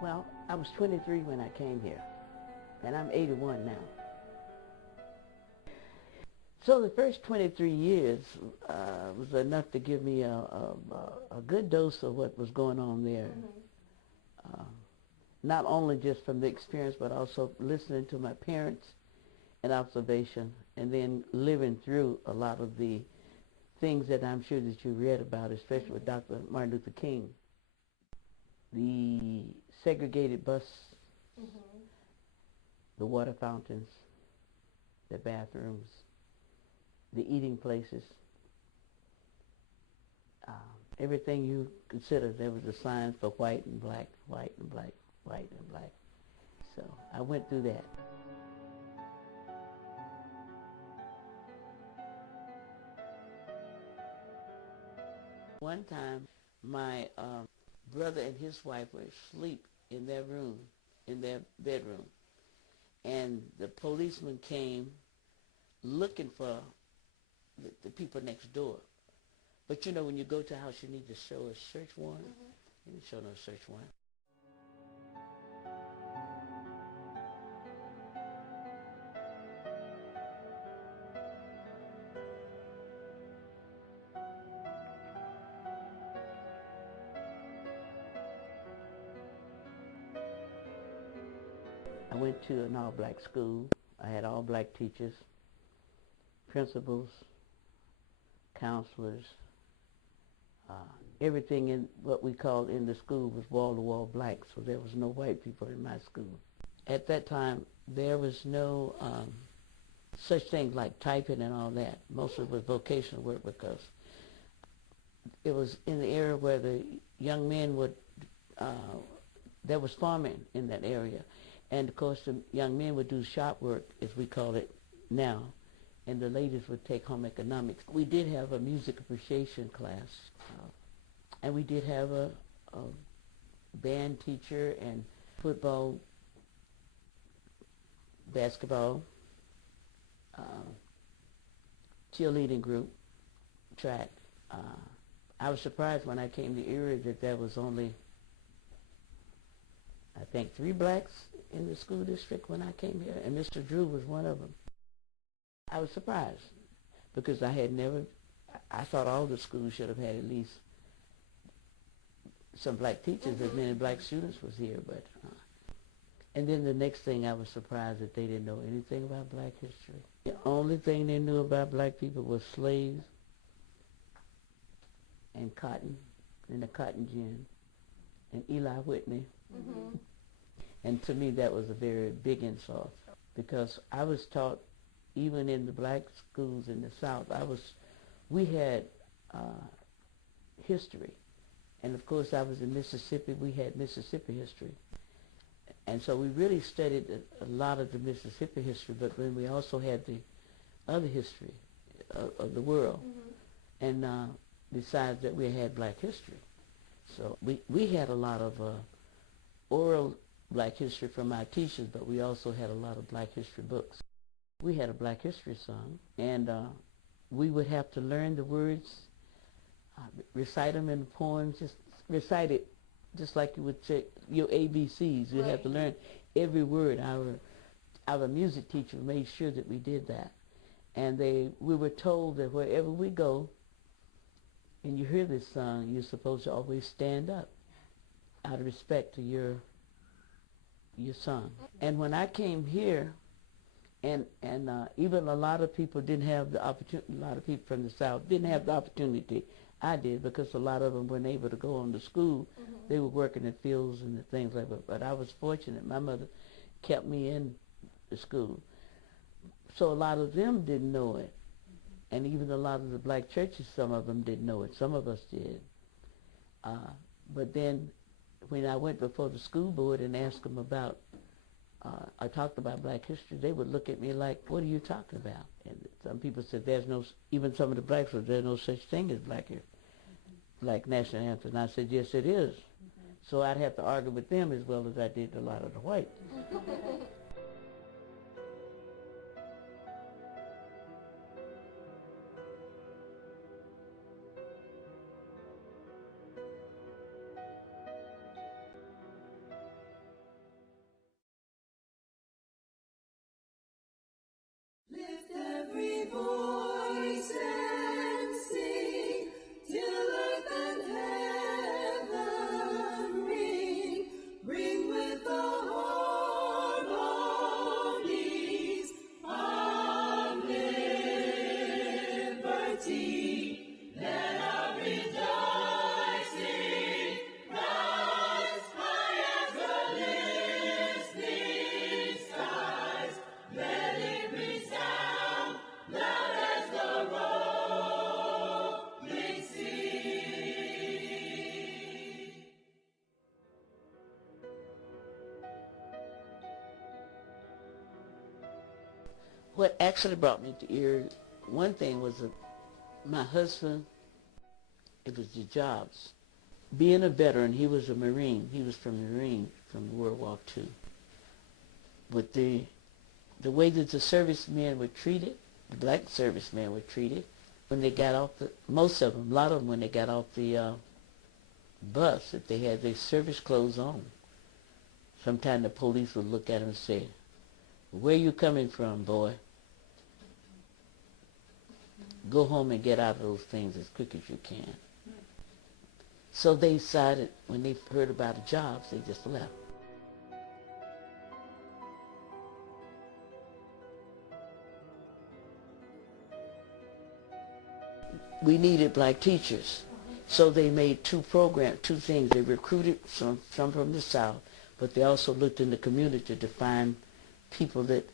Well, I was 23 when I came here, and I'm 81 now. So the first 23 years was enough to give me a good dose of what was going on there. Not only just from the experience, but also listening to my parents and observation, and then living through a lot of the things that I'm sure that you read about, especially with Dr. Martin Luther King. The segregated bus, the water fountains, the bathrooms, the eating places, everything you consider. There was a sign for white and black, white and black, white and black. So I went through that. One time, my brother and his wife were asleep in their room, in their bedroom, and the policeman came looking for the people next door. But you know, when you go to a house, you need to show a search warrant. You didn't show no search warrant. I went to an all-black school. I had all-black teachers, principals, counselors. Everything in what we called in the school was wall-to-wall black, so there was no white people in my school. At that time, there was no such things like typing and all that. Most of it was vocational work because it was in the area where the young men would, there was farming in that area. And of course the young men would do shop work, as we call it now, and the ladies would take home economics. We did have a music appreciation class, and we did have a band teacher and football, basketball, cheerleading group, track. I was surprised when I came to Erie that there was only, I think, 3 blacks in the school district when I came here, and Mr. Drew was one of them. I was surprised because I had never, I thought all the schools should have had at least some black teachers, as many black students was here, but, and then the next thing I was surprised that they didn't know anything about black history. The only thing they knew about black people was slaves and cotton, and the cotton gin, and Eli Whitney. And to me that was a very big insult because I was taught, even in the black schools in the South, we had history. And of course I was in Mississippi, we had Mississippi history. And so we really studied a lot of the Mississippi history, but then we also had the other history of the world. And besides that, we had black history. So we had a lot of oral black history from our teachers, but we also had a lot of black history books. We had a black history song, and we would have to learn the words, recite them in the poems, just recite it just like you would say your ABCs. You'd have to learn every word. Our music teacher made sure that we did that. And we were told that wherever we go and you hear this song, you're supposed to always stand up out of respect to your song. And when I came here, and even a lot of people didn't have the opportunity, a lot of people from the South didn't have the opportunity I did, because a lot of them weren't able to go on to school. They were working in fields and things like that. But I was fortunate. My mother kept me in the school. So a lot of them didn't know it. And even a lot of the black churches, some of them didn't know it. Some of us did. But then when I went before the school board and asked them about, I talked about black history, they would look at me like, what are you talking about? And some people said even some of the blacks said there's no such thing as black national anthem. And I said, yes, it is. So I'd have to argue with them as well as I did a lot of the whites. What actually brought me to Erie, one thing was my husband, it was the jobs. Being a veteran, he was a Marine. He was from the Marine, from World War II. But the way that the servicemen were treated, the black servicemen were treated, when they got off most of them, a lot of them, when they got off the bus, if they had their service clothes on, sometimes the police would look at them and say, "Where you coming from, boy? Go home and get out of those things as quick as you can." So they decided, when they heard about the jobs, they just left. We needed black teachers. So they made two things. They recruited some from the South, but they also looked in the community to find people that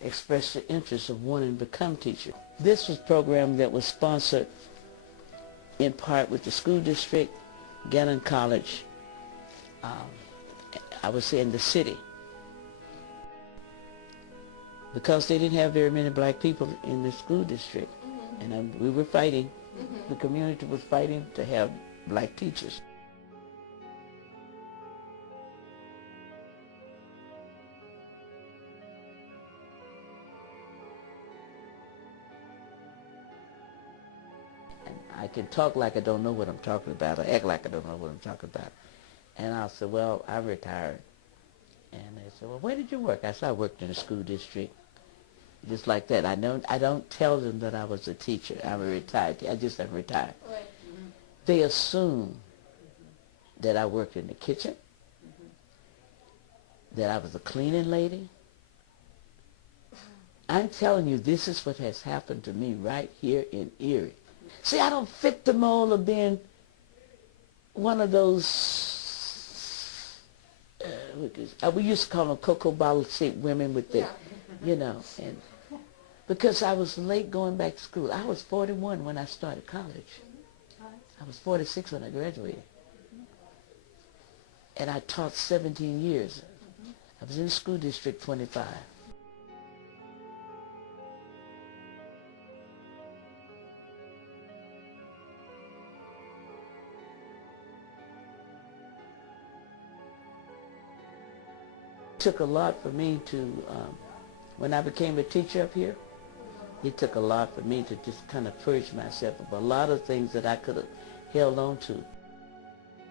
expressed the interest of wanting to become teachers. This was a program that was sponsored in part with the school district, Gannon College, I would say in the city. Because they didn't have very many black people in the school district. And we were fighting. The community was fighting to have black teachers. And I can talk like I don't know what I'm talking about, or act like I don't know what I'm talking about. And I said, "Well, I retired." And they said, "Well, where did you work?" I said, "I worked in the school district." Just like that. I don't tell them that I was a teacher. I'm a retired teacher. I just am retired. Right. They assume that I worked in the kitchen, that I was a cleaning lady. I'm telling you, this is what has happened to me right here in Erie. See, I don't fit the mold of being one of those, we used to call them cocoa bottle-shaped women with the, and because I was late going back to school. I was 41 when I started college. I was 46 when I graduated. And I taught 17 years. I was in the school district 25. It took a lot for me to, when I became a teacher up here, it took a lot for me to just kind of purge myself of a lot of things that I could have held on to.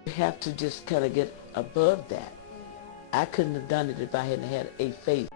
You have to just kind of get above that. I couldn't have done it if I hadn't had a faith.